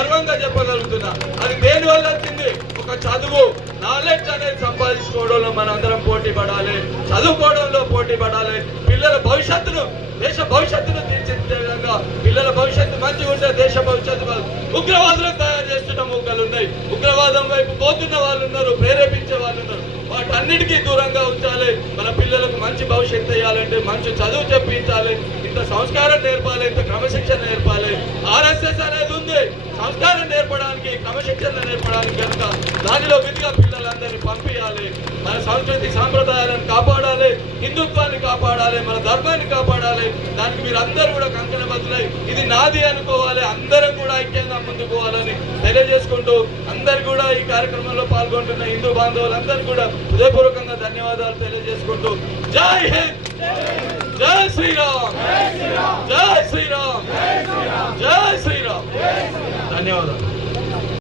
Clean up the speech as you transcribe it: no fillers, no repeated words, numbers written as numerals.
గర్వంగా చెప్పగలుగుతున్నా. అది దేని వల్ల వచ్చింది? ఒక చదువు, నాలెడ్జ్ అనేది సంపాదించుకోవడంలో మనందరం పోటీ పడాలి, చదువుకోవడంలో పోటీ పడాలి. పిల్లల భవిష్యత్తును, దేశ భవిష్యత్తును తీర్చిదిద్దే విధంగా, పిల్లల భవిష్యత్తు మంచిగా ఉంటే దేశ భవిష్యత్తు. ఉగ్రవాదులను తయారు చేస్తున్న మూకలు ఉన్నాయి, ఉగ్రవాదం వైపు పోతున్న వాళ్ళు ఉన్నారు, ప్రేరేపించే వాళ్ళు ఉన్నారు. వాటన్నిటికీ దూరంగా ఉంచాలి. మన పిల్లలకు మంచి భవిష్యత్తు ఇవ్వాలంటే మంచి చదువు చెప్పించాలి, ఇంత సంస్కారం నేర్పాలి, ఇంత క్రమశిక్షణ నేర్పాలి. ఆర్ఎస్ఎస్ అనేది ఉంది సంస్కారం నేర్పడానికి, క్రమశిక్షణ నేర్పడానికి. కనుక దానిలో విధిగా పిల్లలందరినీ పంపించాలి. మన సంస్కృతి సాంప్రదాయాలను కాపాడాలి, హిందుత్వాన్ని కాపాడాలి, మన ధర్మాన్ని కాపాడాలి. దానికి మీరు అందరూ కూడా కంకణబద్దులై ఇది నాది అనుకోవాలి, అందరం కూడా ఐక్యంగా ముందుకోవాలని తెలియజేసుకుంటూ, అందరు కూడా ఈ కార్యక్రమంలో పాల్గొంటున్న హిందూ బాంధవులందరూ కూడా హృదయపూర్వకంగా ధన్యవాదాలు తెలియజేసుకుంటూ, జై హింద్, జై శ్రీరామ్, జై శ్రీరామ్, జై శ్రీరామ్. ధన్యవాదాలు.